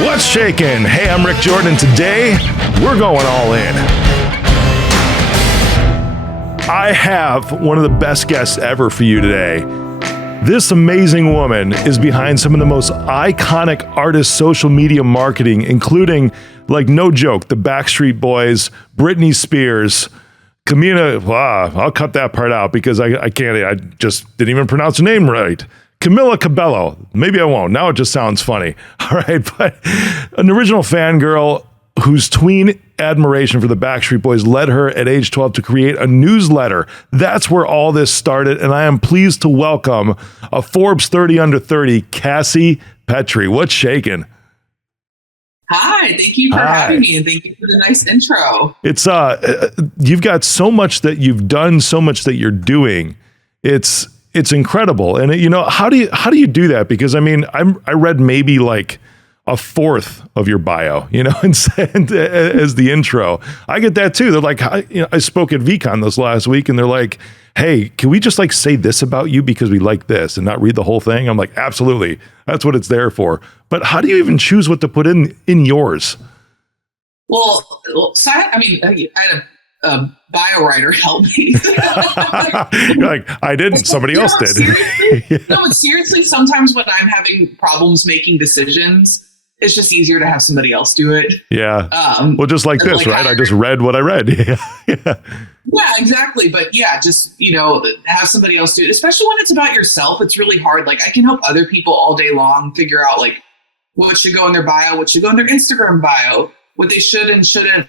What's shaking? Hey, I'm Rick Jordan, and today we're going all in. I have one of the best guests ever for you today. This amazing woman is behind some of the most iconic artist social media marketing, including, like, no joke, the Backstreet Boys, Britney Spears, Camila. I'll cut that part out because I can't. I just didn't even pronounce her name right. Camila Cabello. Maybe I won't. Now it just sounds funny. All right. But an original fangirl whose tween admiration for the Backstreet Boys led her at age 12 to create a newsletter. That's where all this started. And I am pleased to welcome a Forbes 30 under 30, Cassie Petrey. What's shaking? Hi, thank you for having me, and thank you for the nice intro. It's you've got so much that you've done, so much that you're doing. It's incredible. And how do you do that? Because I mean, I read maybe like a fourth of your bio, and as the intro. I get that too. They're like, I spoke at VCon this last week, and they're like, hey, can we just like say this about you because we like this and not read the whole thing? I'm like, absolutely. That's what it's there for. But how do you even choose what to put in yours? Well, so I had a bio writer help me. You're like, I didn't, somebody else did. Yeah. No, but seriously, sometimes when I'm having problems making decisions, it's just easier to have somebody else do it. Yeah. Well, just like this, right? I just read what I read. Yeah, exactly. But yeah, just, have somebody else do it, especially when it's about yourself. It's really hard. Like, I can help other people all day long figure out like what should go in their bio, what should go in their Instagram bio, what they should and shouldn't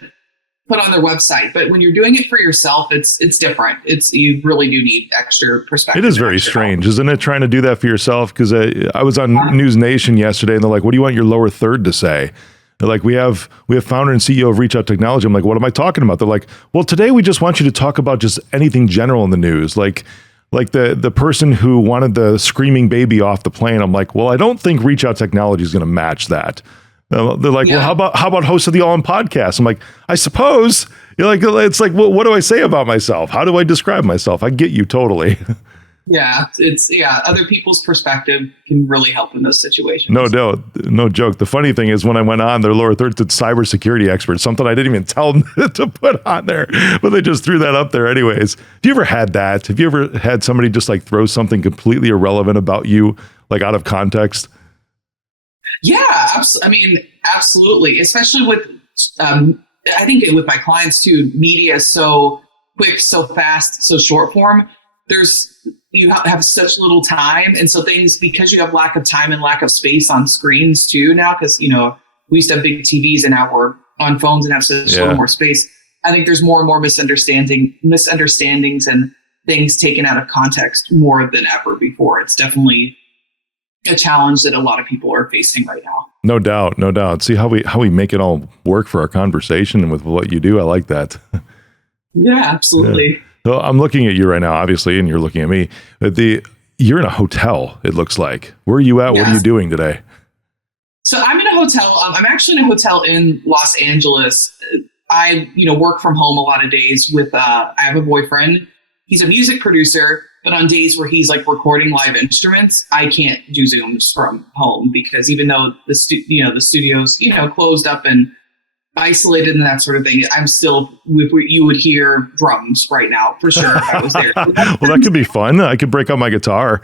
put on their website. But when you're doing it for yourself, it's different. You really do need extra perspective. It is very strange, isn't it? Trying to do that for yourself. Because I was on News Nation yesterday, and they're like, what do you want your lower third to say? They're like, we have founder and CEO of Reach Out Technology. I'm like, what am I talking about? They're like, well, today we just want you to talk about just anything general in the news. Like the person who wanted the screaming baby off the plane. I'm like, well, I don't think Reach Out Technology is going to match that. They're like, well, how about host of the All In podcast? I'm like, I suppose. You're like, it's like, well, what do I say about myself? How do I describe myself? I get you totally. Yeah, other people's perspective can really help in those situations. No joke. The funny thing is, when I went on, their lower third said cybersecurity expert, something I didn't even tell them to put on there, but they just threw that up there anyways. Have you ever had that? Have you ever had somebody just like throw something completely irrelevant about you, like out of context? Yeah, absolutely. Especially with, I think with my clients too, media is so quick, so fast, so short form. You have such little time. And so things, because you have lack of time and lack of space on screens too now, because, we used to have big TVs and now we're on phones and have such little more space. I think there's more and more misunderstandings and things taken out of context more than ever before. It's definitely a challenge that a lot of people are facing right now. No doubt. See how we make it all work for our conversation and with what you do. I like that. Yeah, absolutely. Yeah. So I'm looking at you right now, obviously, and you're looking at me. But you're in a hotel, it looks like. Where are you at? Yes. What are you doing today? So I'm in a hotel. I'm actually in a hotel in Los Angeles. I, work from home a lot of days with, I have a boyfriend. He's a music producer, but on days where he's like recording live instruments, I can't do Zooms from home because even though the studio's, closed up and isolated and that sort of thing, I'm still, you would hear drums right now for sure if I was there. Well, that could be fun. I could break out my guitar.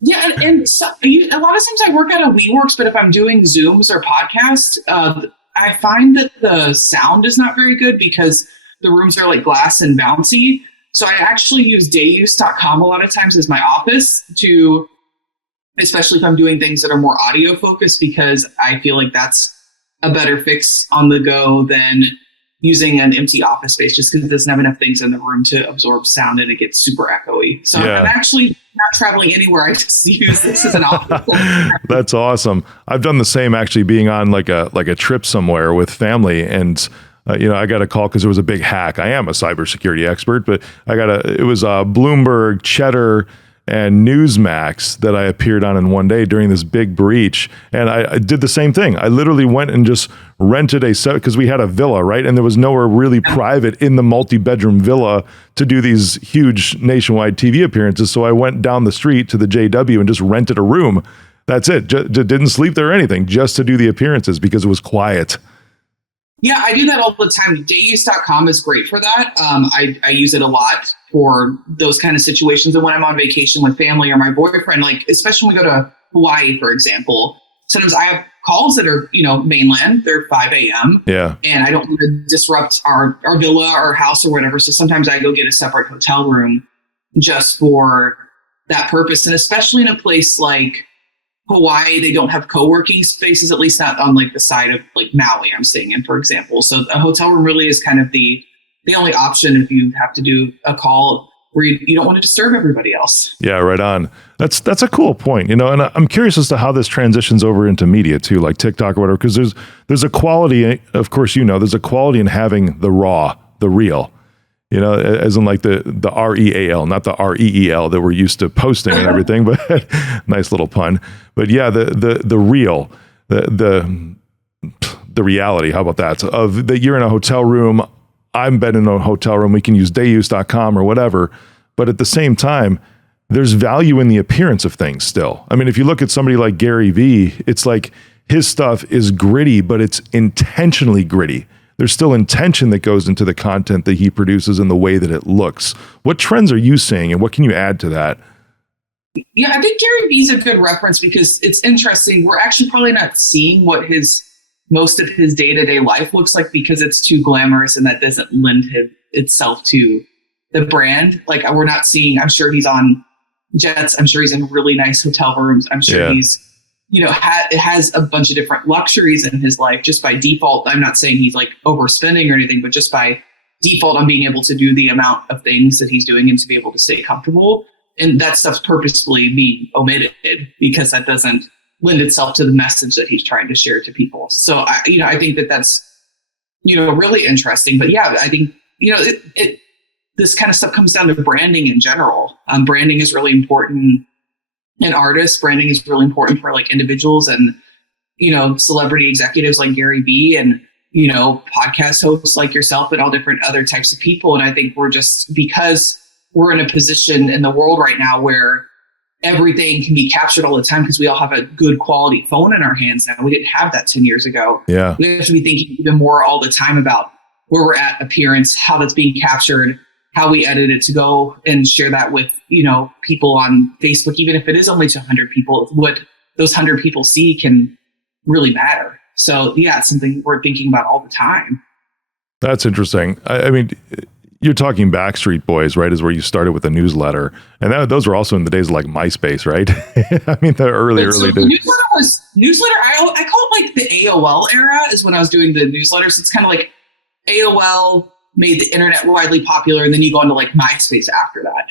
Yeah, and so, a lot of times I work out of WeWorks, but if I'm doing Zooms or podcasts, I find that the sound is not very good because the rooms are like glass and bouncy. So I actually use dayuse.com a lot of times as my office especially if I'm doing things that are more audio focused, because I feel like that's a better fix on the go than using an empty office space, just because it doesn't have enough things in the room to absorb sound and it gets super echoey. So I'm actually not traveling anywhere. I just use this as an office. That's awesome. I've done the same, actually, being on like a trip somewhere with family, and I got a call because there was a big hack. I am a cybersecurity expert, but it was Bloomberg, Cheddar, and Newsmax that I appeared on in one day during this big breach. And I did the same thing. I literally went and just rented a set because we had a villa, right? And there was nowhere really private in the multi-bedroom villa to do these huge nationwide TV appearances. So I went down the street to the JW and just rented a room. That's it. Didn't sleep there or anything, just to do the appearances because it was quiet. Yeah, I do that all the time. Dayuse.com is great for that. I use it a lot for those kind of situations. And when I'm on vacation with family or my boyfriend, like especially when we go to Hawaii, for example, sometimes I have calls that are, mainland, they're 5 a.m. Yeah. And I don't want to disrupt our villa or house or whatever. So sometimes I go get a separate hotel room just for that purpose. And especially in a place like Hawaii, they don't have co-working spaces, at least not on like the side of like Maui I'm staying in, for example. So a hotel room really is kind of the only option if you have to do a call where you don't want to disturb everybody else. Yeah, right on. That's a cool point, and I'm curious as to how this transitions over into media too, like TikTok or whatever, because there's a quality, of course, there's a quality in having the raw, the real, as in like the REAL, not the REEL that we're used to posting and everything, but nice little pun. But yeah, the real, the reality, how about that? Of that you're in a hotel room, I'm been in a hotel room, we can use dayuse.com or whatever, but at the same time, there's value in the appearance of things still. I mean, if you look at somebody like Gary Vee, it's like his stuff is gritty, but it's intentionally gritty. There's still intention that goes into the content that he produces and the way that it looks. What trends are you seeing and what can you add to that? Yeah, I think Gary Vee's a good reference because it's interesting. We're actually probably not seeing what most of his day-to-day life looks like because it's too glamorous and that doesn't lend itself to the brand. Like we're not seeing, I'm sure he's on jets. I'm sure he's in really nice hotel rooms. I'm sure he's, has a bunch of different luxuries in his life just by default. I'm not saying he's like overspending or anything, but just by default on being able to do the amount of things that he's doing and to be able to stay comfortable. And that stuff's purposefully being omitted because that doesn't lend itself to the message that he's trying to share to people. So I think that's, really interesting, but yeah, I think, this kind of stuff comes down to branding in general. Branding is really important in artists. Branding is really important for like individuals and, celebrity executives like Gary Vee and, podcast hosts like yourself and all different other types of people. And I think because we're in a position in the world right now where everything can be captured all the time because we all have a good quality phone in our hands now. We didn't have that 10 years ago. Yeah. We have to be thinking even more all the time about where we're at, appearance, how that's being captured, how we edit it to go and share that with, people on Facebook, even if it is only to 100 people, what those 100 people see can really matter. So yeah, it's something we're thinking about all the time. That's interesting. I mean, you're talking Backstreet Boys, right? Is where you started with a newsletter. And those were also in the days of like MySpace, right? I mean, the early days. Newsletter. I call it like the AOL era is when I was doing the newsletters. It's kind of like AOL made the internet widely popular, and then you go into like MySpace after that.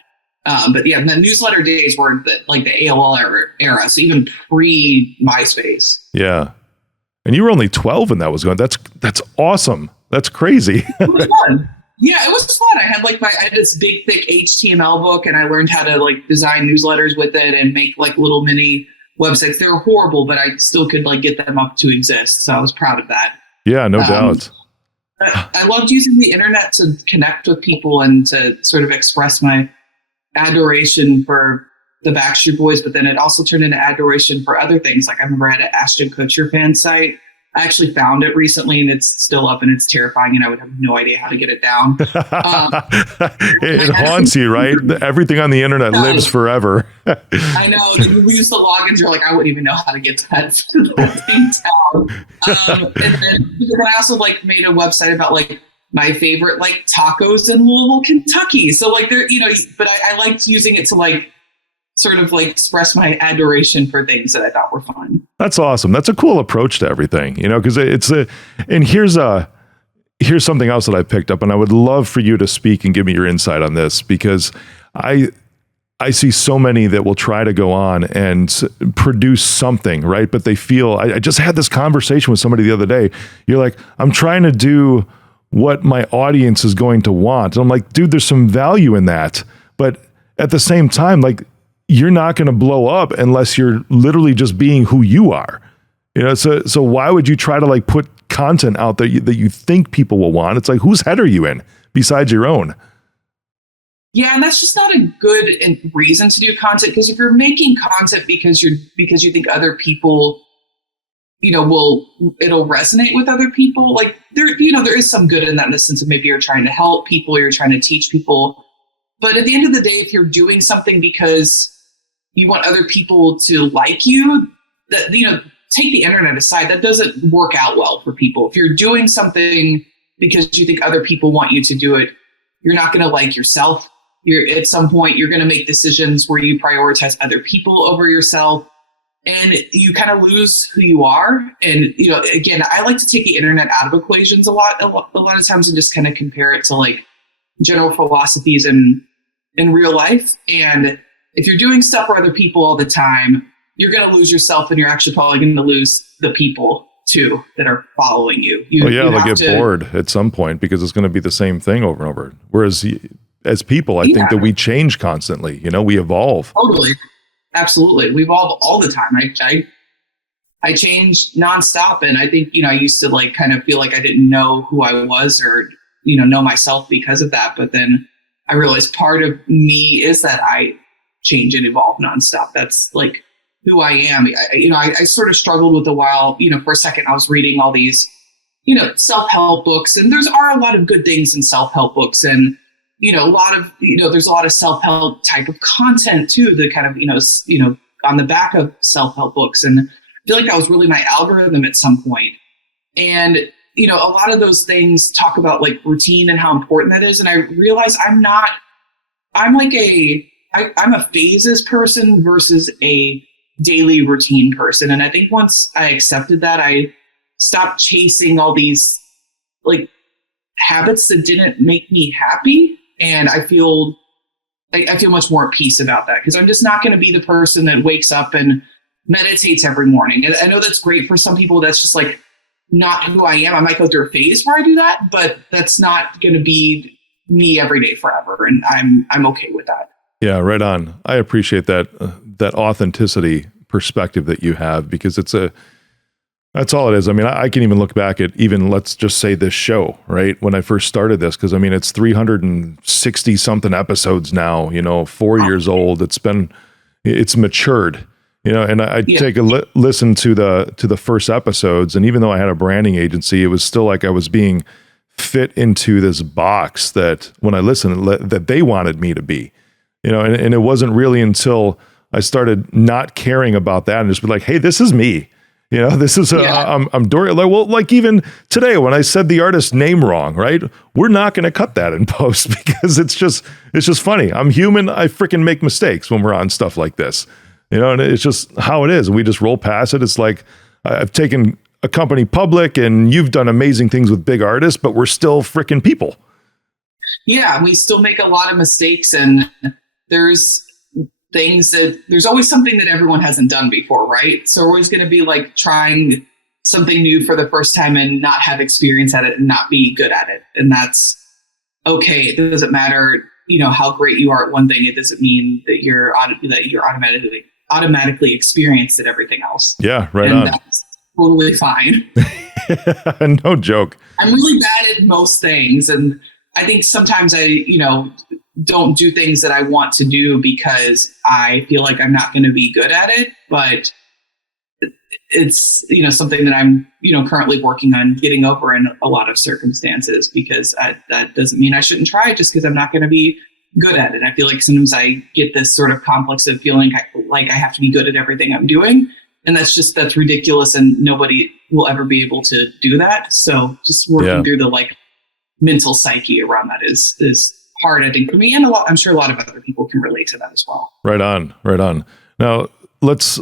But yeah, the newsletter days were the AOL era, so even pre-MySpace. Yeah, and you were only 12 when that was going. That's awesome. That's crazy. It was fun. Yeah, it was fun. I had this big, thick HTML book, and I learned how to like design newsletters with it and make like little mini websites. They were horrible, but I still could like get them up to exist. So I was proud of that. Yeah, no doubt. I loved using the internet to connect with people and to sort of express my adoration for the Backstreet Boys, but then it also turned into adoration for other things. Like I remember I had an Ashton Kutcher fan site. I actually found it recently and it's still up and it's terrifying and I would have no idea how to get it down. It haunts you, right? Everything on the internet lives forever. I know. We use the logins. You're like, I wouldn't even know how to get that thing down. And then I also like made a website about like my favorite like tacos in Louisville, Kentucky. So like there, but I liked using it to like sort of like express my adoration for things that I thought were fun. That's awesome. That's a cool approach to everything, because and here's something else that I picked up, and I would love for you to speak and give me your insight on this, because I see so many that will try to go on and produce something, right? But they feel, I just had this conversation with somebody the other day. You're like, I'm trying to do what my audience is going to want. And I'm like, dude, there's some value in that. But at the same time, like, you're not going to blow up unless you're literally just being who you are. So why would you try to like put content out there that you think people will want? It's like, whose head are you in besides your own? Yeah, and that's just not a good reason to do content, because if you're making content because you think other people, it'll resonate with other people, like there is some good in that, in the sense of maybe you're trying to help people, you're trying to teach people. But at the end of the day, if you're doing something because you want other people to like you, that, take the internet aside, that doesn't work out well for people. If you're doing something because you think other people want you to do it, you're not going to like yourself. At some point, you're going to make decisions where you prioritize other people over yourself, and you kind of lose who you are. And, again, I like to take the internet out of equations a lot of times, and just kind of compare it to like general philosophies in real life. And if you're doing stuff for other people all the time, you're going to lose yourself, and you're actually probably going to lose the people too that are following you. They'll get bored at some point, because it's going to be the same thing over and over. Whereas as people, I think that we change constantly, we evolve. Totally. Absolutely. We evolve all the time. I change nonstop. And I think, I used to like kind of feel like I didn't know who I was, or, know myself because of that. But then I realized part of me is that I change and evolve nonstop. That's like who I am. I sort of struggled with a while, for a second. I was reading all these, self-help books, and there's a lot of good things in self-help books. And, there's a lot of self-help type of content too, that kind of, on the back of self-help books. And I feel like that was really my algorithm at some point. And, a lot of those things talk about like routine and how important that is. And I realized I'm a phases person versus a daily routine person. And I think once I accepted that, I stopped chasing all these like habits that didn't make me happy. And I feel much more at peace about that, because I'm just not going to be the person that wakes up and meditates every morning. And I know that's great for some people. That's just like not who I am. I might go through a phase where I do that, but that's not going to be me every day forever. And I'm okay with that. Yeah, right on. I appreciate that authenticity perspective that you have, because that's all it is. I mean, I can even look back at even, let's just say, this show, right? When I first started this, because I mean, it's 360 something episodes now, 4 years old. It's matured, and I take a listen to the first episodes. And even though I had a branding agency, it was still like I was being fit into this box that when I listened, that they wanted me to be, and it wasn't really until I started not caring about that and just be like, hey, this is me. This is I'm Dory. Like even today when I said the artist's name wrong, right? We're not going to cut that in post, because it's just funny. I'm human. I freaking make mistakes when we're on stuff like this, and it's just how it is. We just roll past it. It's like I've taken a company public, and you've done amazing things with big artists, but we're still freaking people. Yeah, we still make a lot of mistakes, and there's always something that everyone hasn't done before, right? So we're always going to be like trying something new for the first time and not have experience at it and not be good at it. And that's okay. It doesn't matter, how great you are at one thing. It doesn't mean that you're automatically experienced at everything else. Yeah, right and on. That's totally fine. No joke. I'm really bad at most things. And I think sometimes I, don't do things that I want to do because I feel like I'm not going to be good at it. But it's, something that I'm, currently working on getting over in a lot of circumstances, because that doesn't mean I shouldn't try just because I'm not going to be good at it. I feel like sometimes I get this sort of complex of feeling like I have to be good at everything I'm doing. And that's ridiculous. And nobody will ever be able to do that. So just working through the like mental psyche around that is hard, I think, for me, and I'm sure a lot of other people can relate to that as well. Right on. Now let's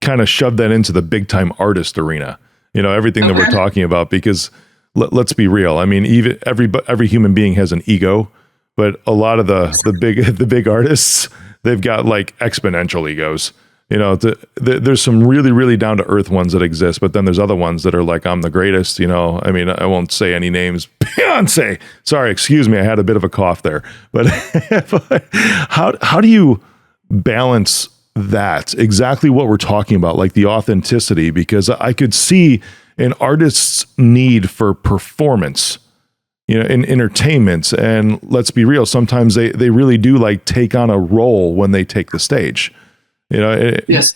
kind of shove that into the big time artist arena. Everything that we're talking about, because let's be real. I mean, even every human being has an ego, but a lot of the big artists, they've got like exponential egos. There's some really, really down to earth ones that exist, but then there's other ones that are like, I'm the greatest, I mean, I won't say any names. Beyonce, sorry, excuse me. I had a bit of a cough there, but how do you balance that? Exactly what we're talking about, like the authenticity, because I could see an artist's need for performance in entertainment. And let's be real, sometimes they really do like take on a role when they take the stage. Yes.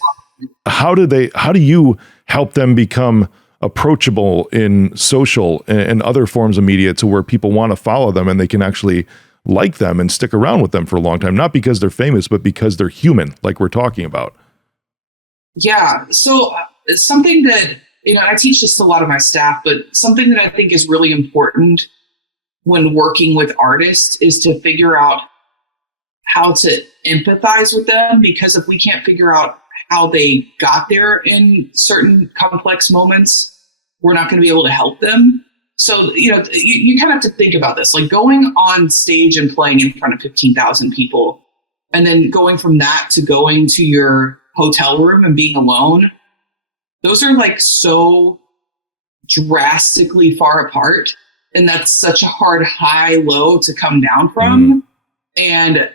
How do you help them become approachable in social and other forms of media to where people want to follow them and they can actually like them and stick around with them for a long time, not because they're famous, but because they're human, like we're talking about? Yeah. So something that, I teach this to a lot of my staff, but something that I think is really important when working with artists is to figure out how to empathize with them, because if we can't figure out how they got there in certain complex moments, we're not going to be able to help them. So, you kind of have to think about this, like going on stage and playing in front of 15,000 people, and then going from that to going to your hotel room and being alone. Those are like so drastically far apart. And that's such a hard high low to come down from. And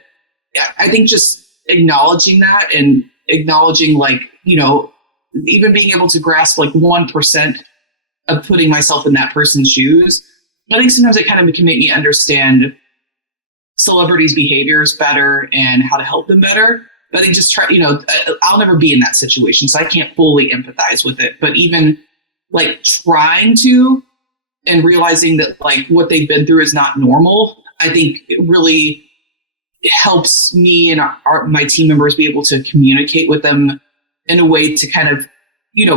I think just acknowledging that and acknowledging even being able to grasp like 1% of putting myself in that person's shoes. I think sometimes it kind of can make me understand celebrities' behaviors better and how to help them better. But I think just try, I'll never be in that situation, so I can't fully empathize with it. But even like trying to and realizing that like what they've been through is not normal, I think it really helps me and my team members be able to communicate with them in a way to kind of,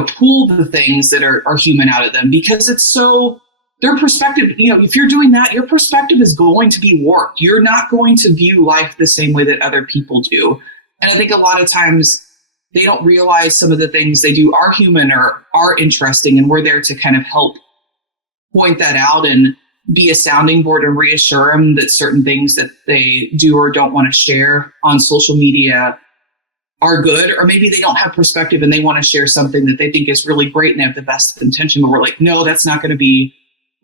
pull the things that are human out of them, because it's so their perspective, if you're doing that, your perspective is going to be warped. You're not going to view life the same way that other people do. And I think a lot of times they don't realize some of the things they do are human or are interesting. And we're there to kind of help point that out and be a sounding board and reassure them that certain things that they do or don't want to share on social media are good, or maybe they don't have perspective and they want to share something that they think is really great and they have the best intention, but we're like, no, that's not going to be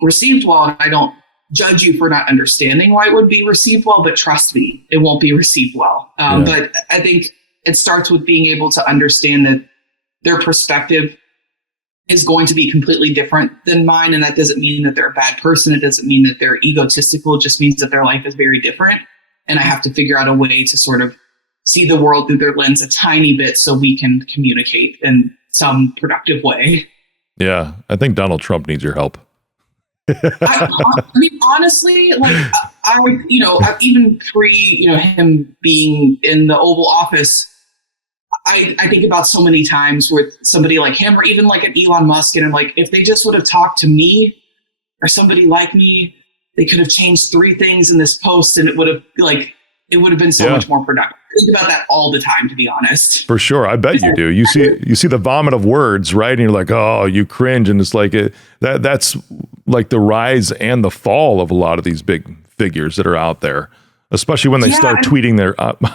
received well. And I don't judge you for not understanding why it would be received well, but trust me, it won't be received well. But I think it starts with being able to understand that their perspective is going to be completely different than mine. And that doesn't mean that they're a bad person. It doesn't mean that they're egotistical. It just means that their life is very different. And I have to figure out a way to sort of see the world through their lens a tiny bit so we can communicate in some productive way. Yeah. I think Donald Trump needs your help. I mean, honestly, like I even pre, him being in the Oval Office, I think about so many times with somebody like him or even like an Elon Musk, and I'm like, if they just would have talked to me or somebody like me, they could have changed 3 things in this post, and it would have been so much more productive. I think about that all the time, to be honest. For sure. I bet you do. You see the vomit of words, right? And you're like, oh, you cringe. And it's like, that's like the rise and the fall of a lot of these big figures that are out there, especially when they start tweeting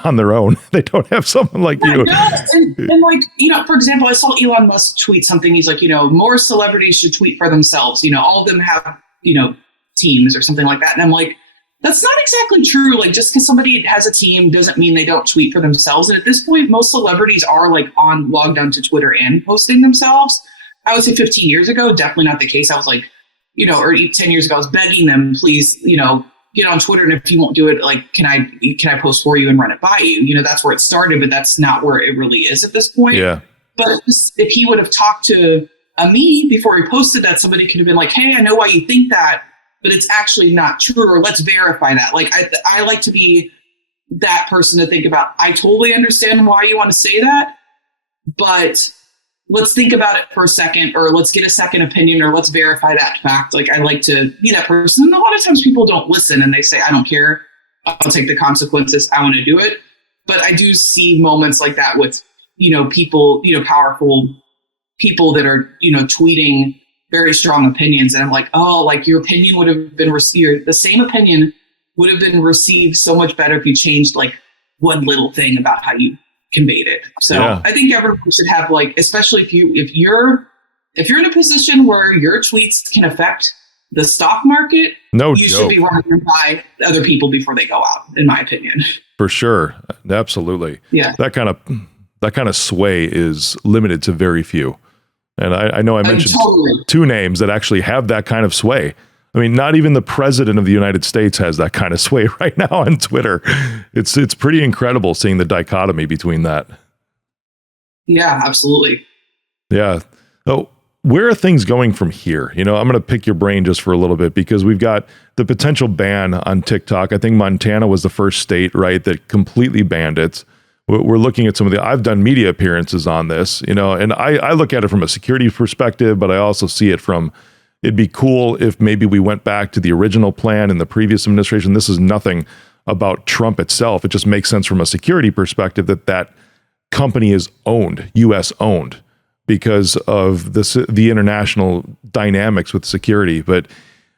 on their own. They don't have someone like you. And like, for example, I saw Elon Musk tweet something. He's like, more celebrities should tweet for themselves. All of them have, teams or something like that. And I'm like, that's not exactly true. Like, just because somebody has a team doesn't mean they don't tweet for themselves. And at this point, most celebrities are like logged onto Twitter and posting themselves. I would say 15 years ago, definitely not the case. I was like, or 10 years ago, I was begging them, please, get on Twitter. And if you won't do it, like, can I post for you and run it by you? That's where it started, but that's not where it really is at this point. Yeah. But if he would have talked to me before he posted that, somebody could have been like, hey, I know why you think that, but it's actually not true, or let's verify that. Like, I like to be that person to think about, I totally understand why you want to say that, but let's think about it for a second, or let's get a second opinion, or let's verify that fact. Like, I like to be that person. And a lot of times people don't listen and they say, I don't care. I'll take the consequences. I want to do it. But I do see moments like that with, people, powerful people that are, tweeting very strong opinions. And I'm like, oh, like your opinion would have been received. The same opinion would have been received so much better if you changed like one little thing about how you conveyed it. So I think everyone should have, like, especially if you're in a position where your tweets can affect the stock market, you should be running them by other people before they go out, in my opinion. For sure. Absolutely. Yeah. That kind of sway is limited to very few. And I know I mentioned 2 names that actually have that kind of sway. I mean, not even the president of the United States has that kind of sway right now on Twitter. It's pretty incredible seeing the dichotomy between that. Yeah, absolutely. Yeah. So where are things going from here? I'm going to pick your brain just for a little bit because we've got the potential ban on TikTok. I think Montana was the first state, right, that completely banned it. We're looking at I've done media appearances on this, and I look at it from a security perspective, but I also see it from, it'd be cool if maybe we went back to the original plan in the previous administration. This is nothing about Trump itself. It just makes sense from a security perspective that company is owned, U.S. owned, because of the international dynamics with security. But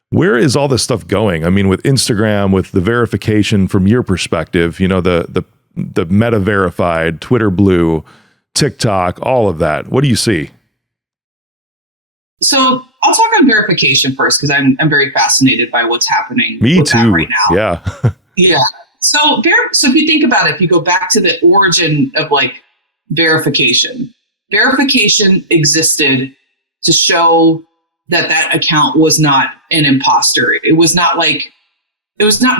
where is all this stuff going? I mean, with Instagram, with the verification from your perspective, the Meta verified, Twitter Blue, TikTok, all of that. What do you see? So I'll talk on verification first because I'm very fascinated by what's happening. Me too. Right now. Yeah. Yeah. So if you think about it, if you go back to the origin of verification existed to show that account was not an imposter. It was not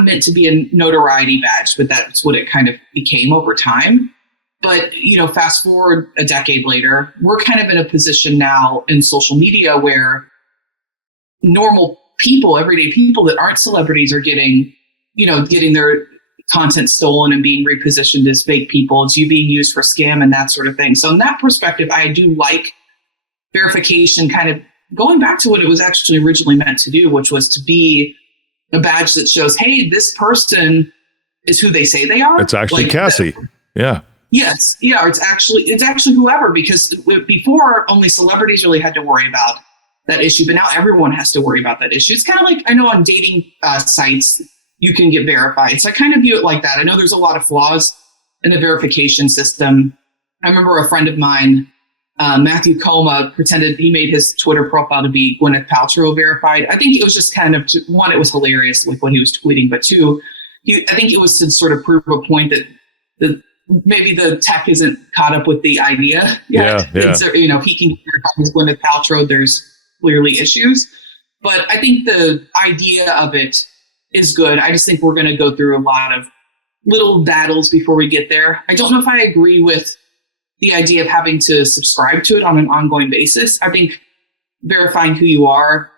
meant to be a notoriety badge, but that's what it kind of became over time. But, fast forward a decade later, we're kind of in a position now in social media where normal people, everyday people that aren't celebrities are getting their content stolen and being repositioned as fake people. It's you being used for scam and that sort of thing. So in that perspective, I do like verification kind of going back to what it was actually originally meant to do, which was to be a badge that shows, hey, this person is who they say they are. It's actually Cassie. Yeah. Yes. Yeah. It's actually whoever, because before only celebrities really had to worry about that issue, but now everyone has to worry about that issue. It's kind of like, I know on dating sites, you can get verified. So I kind of view it like that. I know there's a lot of flaws in the verification system. I remember a friend of mine, Matthew Coma, pretended he made his Twitter profile to be Gwyneth Paltrow verified. I think it was just kind of, one, it was hilarious with what he was tweeting, but two, I think it was to sort of prove a point that maybe the tech isn't caught up with the idea yet. Yeah. So, if he can verify his Gwyneth Paltrow, there's clearly issues. But I think the idea of it is good. I just think we're going to go through a lot of little battles before we get there. I don't know if I agree with the idea of having to subscribe to it on an ongoing basis. I think verifying who you are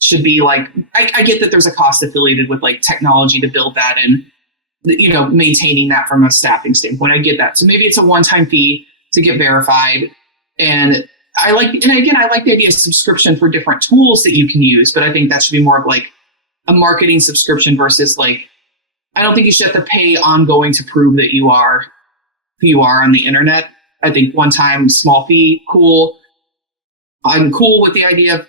should be I get that there's a cost affiliated with technology to build that and, maintaining that from a staffing standpoint. I get that. So maybe it's a one-time fee to get verified. And I like the idea of subscription for different tools that you can use, but I think that should be more of a marketing subscription versus I don't think you should have to pay ongoing to prove that you are who you are on the internet. I think one time, small fee, cool. I'm cool with the idea of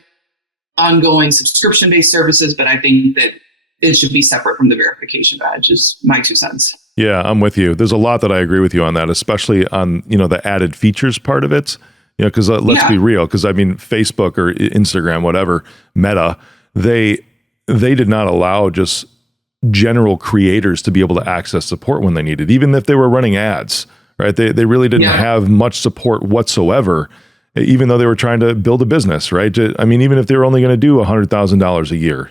ongoing subscription-based services, but I think that it should be separate from the verification badge is my 2 cents. Yeah, I'm with you. There's a lot that I agree with you on that, especially on, the added features part of it. Because let's be real, because I mean, Facebook or Instagram, whatever, Meta, they did not allow just general creators to be able to access support when they needed, even if they were running ads, right? They really didn't have much support whatsoever, even though they were trying to build a business, right? I mean, even if they were only going to do $100,000 a year,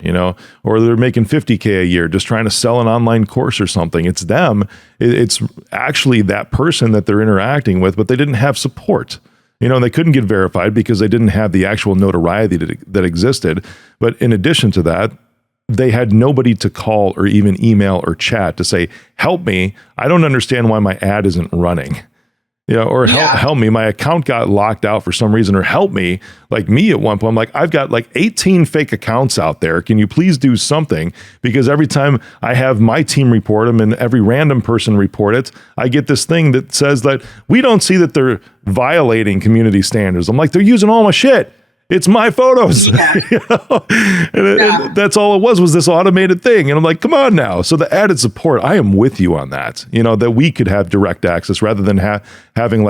or they're making $50K a year, just trying to sell an online course or something, it's them. It's actually that person that they're interacting with, but they didn't have support. They couldn't get verified because they didn't have the actual notoriety that existed. But in addition to that, they had nobody to call or even email or chat to say, help me. I don't understand why my ad isn't running. Help me. My account got locked out for some reason, or help me. Like me at one point, I'm like, I've got 18 fake accounts out there. Can you please do something? Because every time I have my team report them and every random person report it, I get this thing that says that we don't see that they're violating community standards. I'm like, they're using all my shit. It's my photos. Yeah. And that's all it was this automated thing. And I'm like, come on now. So the added support, I am with you on that, that we could have direct access rather than having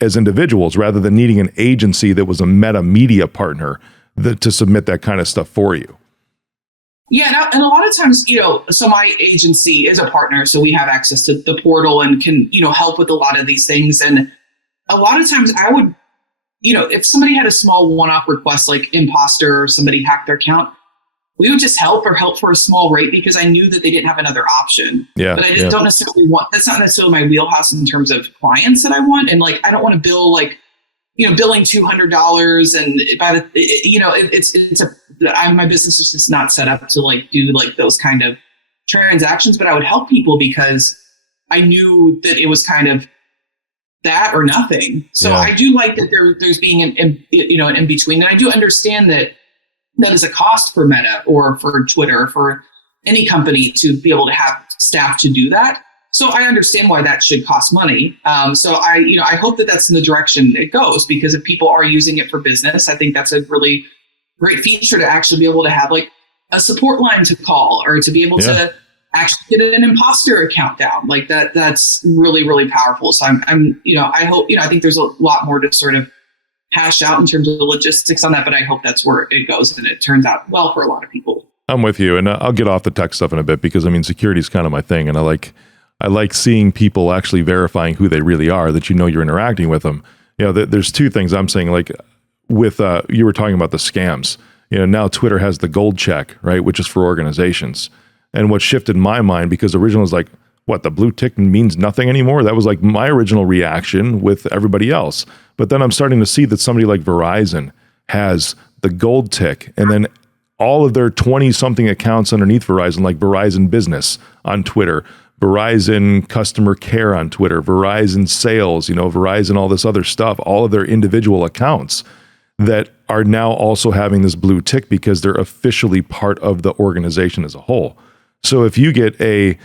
as individuals, rather than needing an agency that was a meta media partner to submit that kind of stuff for you. Yeah. And a lot of times, so my agency is a partner, so we have access to the portal and can, help with a lot of these things. And a lot of times I would, if somebody had a small one-off request like imposter or somebody hacked their account, we would just help for a small rate because I knew that they didn't have another option. Yeah. But I just don't necessarily want, that's not necessarily my wheelhouse in terms of clients that I want. And like, I don't want to bill like, billing $200 and by the, my business is just not set up to like do like those kind of transactions, but I would help people because I knew that it was kind of that or nothing. So I do like that there's being an in between. And I do understand that is a cost for Meta or for Twitter or for any company to be able to have staff to do that. So I understand why that should cost money. So I hope that that's in the direction it goes, because if people are using it for business, I think that's a really great feature to actually be able to have like a support line to call or to be able to actually get an imposter account down like that. That's really, really powerful. So I hope, I think there's a lot more to sort of hash out in terms of the logistics on that, but I hope that's where it goes and it turns out well for a lot of people. I'm with you. And I'll get off the tech stuff in a bit because security is kind of my thing. And I like seeing people actually verifying who they really are, that you're interacting with them. There's two things I'm saying, like with, you were talking about the scams. Now Twitter has the gold check, right? Which is for organizations. And what shifted my mind, because originally was like, what, the blue tick means nothing anymore? That was like my original reaction with everybody else. But then I'm starting to see that somebody like Verizon has the gold tick, and then all of their 20-something accounts underneath Verizon, like Verizon Business on Twitter, Verizon Customer Care on Twitter, Verizon Sales, Verizon, all this other stuff, all of their individual accounts that are now also having this blue tick because they're officially part of the organization as a whole. So if you get a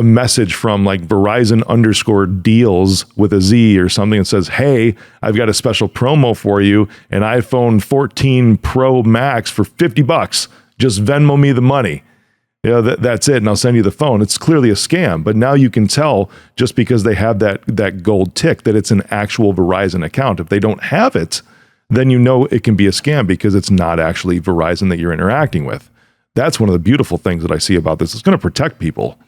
message from like Verizon _deals with a Z or something that says, hey, I've got a special promo for you, an iPhone 14 Pro Max for $50, just Venmo me the money. That's it, and I'll send you the phone. It's clearly a scam, but now you can tell just because they have that gold tick that it's an actual Verizon account. If they don't have it, then it can be a scam because it's not actually Verizon that you're interacting with. That's one of the beautiful things that I see about this. It's going to protect people.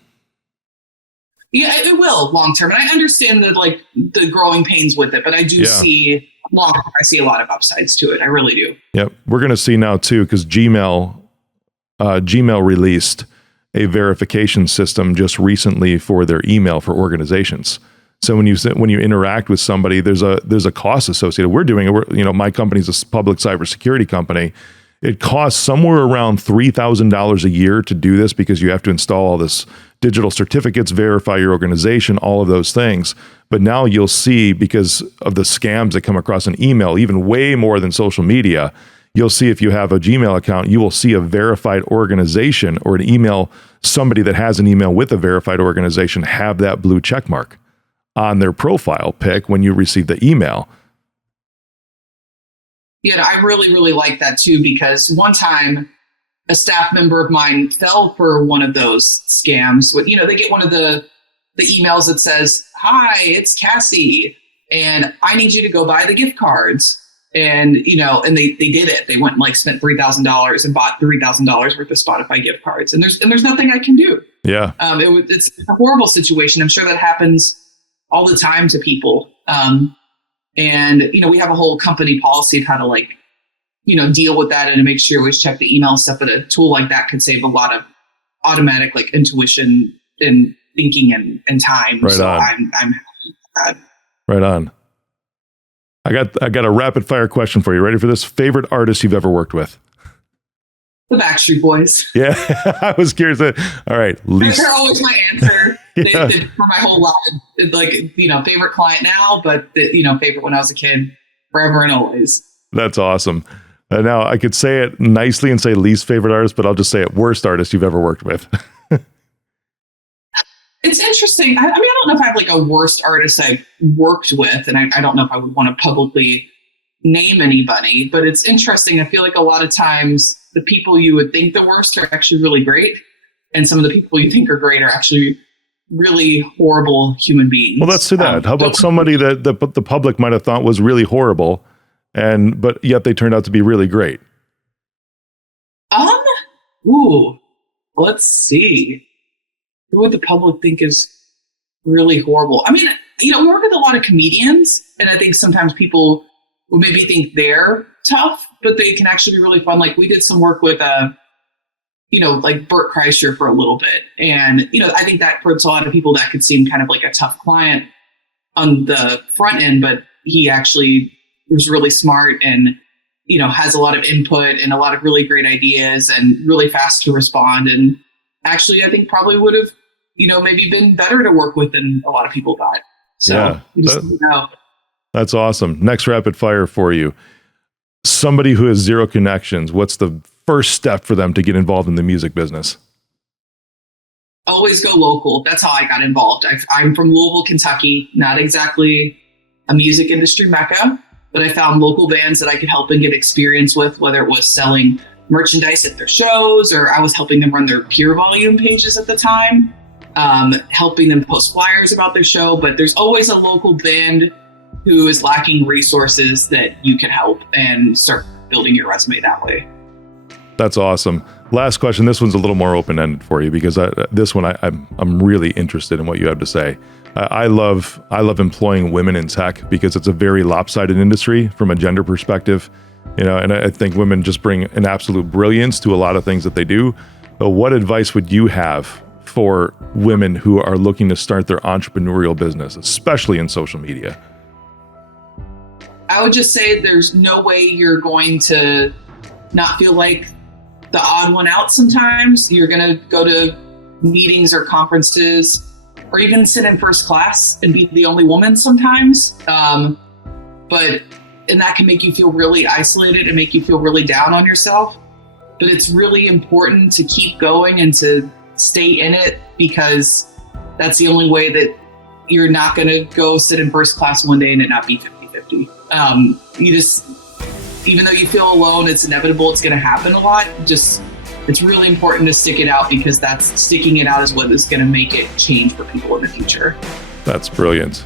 Yeah, it will long term. And I understand the growing pains with it, but I do see long term, I see a lot of upsides to it. I really do. Yep. We're going to see now too, because Gmail released a verification system just recently for their email for organizations. So when you interact with somebody, there's a cost associated. We're doing it. My company's a public cybersecurity company. It costs somewhere around $3,000 a year to do this because you have to install all this digital certificates, verify your organization, all of those things. But now you'll see, because of the scams that come across an email, even way more than social media, you'll see if you have a Gmail account, you will see a verified organization or an email, somebody that has an email with a verified organization have that blue check mark on their profile pic when you receive the email. Yeah, I really, really like that too, because one time a staff member of mine fell for one of those scams. They get one of the emails that says, hi, it's Cassie, and I need you to go buy the gift cards. And, and they did it. They went and spent $3,000 and bought $3,000 worth of Spotify gift cards. And there's nothing I can do. Yeah. It's a horrible situation. I'm sure that happens all the time to people. And, we have a whole company policy of how to deal with that and to make sure you always check the email and stuff. But a tool like that could save a lot of automatic intuition and thinking and time. Right so on. I'm happy with that. Right on. I got a rapid fire question for you. Ready for this? Favorite artist you've ever worked with? The Backstreet Boys. Yeah, I was curious. All right, least. They're always my answer. For my whole life. Favorite client now, but favorite when I was a kid, forever and always. That's awesome. Now I could say it nicely and say least favorite artist, but I'll just say it: worst artist you've ever worked with. It's interesting. I don't know if I have a worst artist I've worked with, and I don't know if I would want to publicly name anybody, but it's interesting. I feel like a lot of times the people you would think the worst are actually really great, and some of the people you think are great are actually really horrible human beings. Well, let's do that. How about somebody that the public might have thought was really horrible, but yet they turned out to be really great? Let's see. Who would the public think is really horrible? I mean, we work with a lot of comedians, and I think sometimes people will maybe think they're tough, but they can actually be really fun. We did some work with like Bert Kreischer for a little bit. And, I think that for a lot of people that could seem kind of like a tough client on the front end, but he actually was really smart and, has a lot of input and a lot of really great ideas and really fast to respond. And actually, I think probably would have, maybe been better to work with than a lot of people thought. So that's awesome. Next rapid fire for you. Somebody who has zero connections, what's the first step for them to get involved in the music business? Always go local. That's how I got involved. I'm from Louisville, Kentucky, not exactly a music industry mecca, but I found local bands that I could help and get experience with, whether it was selling merchandise at their shows or I was helping them run their peer volume pages at the time, helping them post flyers about their show. But there's always a local band who is lacking resources that you can help and start building your resume that way. That's awesome. Last question. This one's a little more open-ended for you because I'm really interested in what you have to say. I love employing women in tech because it's a very lopsided industry from a gender perspective, and I think women just bring an absolute brilliance to a lot of things that they do. But what advice would you have for women who are looking to start their entrepreneurial business, especially in social media? I would just say there's no way you're going to not feel like the odd one out sometimes. You're going to go to meetings or conferences or even sit in first class and be the only woman sometimes. And that can make you feel really isolated and make you feel really down on yourself. But it's really important to keep going and to stay in it because that's the only way that you're not going to go sit in first class one day and it not be 50-50. Even though you feel alone, it's inevitable, it's going to happen a lot. It's really important to stick it out because sticking it out is what is going to make it change for people in the future. That's brilliant.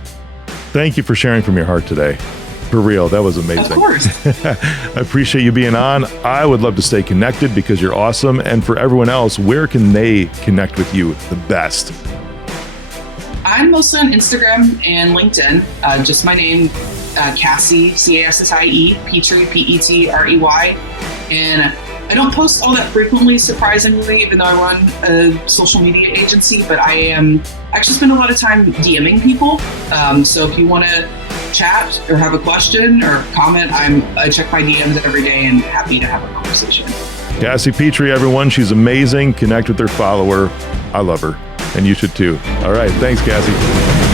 Thank you for sharing from your heart today. For real, that was amazing. Of course. I appreciate you being on. I would love to stay connected because you're awesome. And for everyone else, where can they connect with you the best? I'm mostly on Instagram and LinkedIn. Just my name, Cassie, Cassie, Petrey, Petrey. And I don't post all that frequently, surprisingly, even though I run a social media agency, but I actually spend a lot of time DMing people. So if you want to chat or have a question or comment, I check my DMs every day and happy to have a conversation. Cassie Petrey, everyone. She's amazing. Connect with her, follow her. I love her. And you should too. All right. Thanks, Cassie.